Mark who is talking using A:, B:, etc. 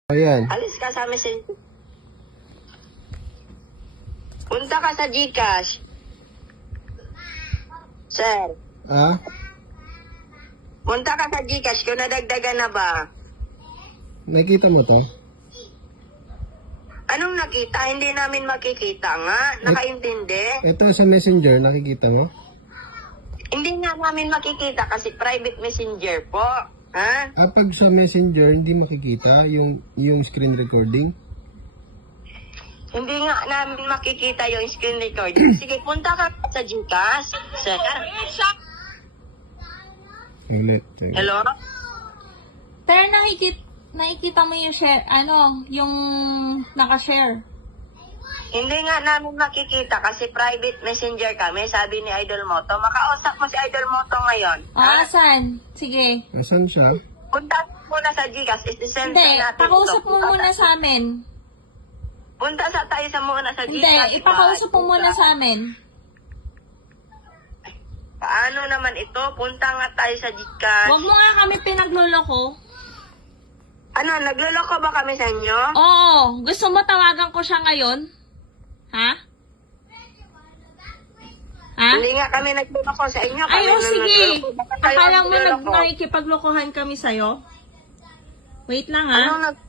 A: Ayan.
B: Alis ka sa messenger. Punta ka sa GCash. Sir,
A: Ah?
B: punta ka sa GCash kung nadagdagan na ba?
A: Nakita mo to?
B: Anong nakita? Hindi namin makikita nga. Nakaintindi?
A: Ito sa messenger, nakikita mo?
B: Hindi nga namin makikita kasi private messenger po. Ha?
A: Pag sa messenger, hindi makikita yung screen recording.
B: Hindi nga namin makikita yung screen record. Sige, punta ka sa GCash. Sir.
A: Ulit.
B: Hello?
C: Pero nakikita mo yung share, yung nakashare.
B: Hindi nga namin makikita kasi private messenger kami, sabi ni Idol Moto. Makausap mo si Idol Moto ngayon.
C: Saan? Sige.
A: Asan siya?
B: Punta muna sa GCash. Isisend
C: Hindi,
B: natin
C: pakausap
B: ito.
C: mo muna sa amin.
B: Punta sa tayo sa muna sa
C: Hindi,
B: GCash.
C: ipakausap mo muna sa amin.
B: Paano naman ito? Punta nga tayo sa GCash.
C: Huwag mo nga kami pinagluloko.
B: Ano, nagluloko ba kami sa inyo?
C: Oo, gusto mo tawagan ko siya ngayon? Ha? Ha?
B: Hindi nga kami nagluloko sa inyo. Kami
C: Ay,
B: na
C: sige.
B: nagluloko. Bakit kayo
C: Akala mo
B: nagluloko?
C: nakikipaglokohan kami sa'yo? Wait lang, ha?
B: Anong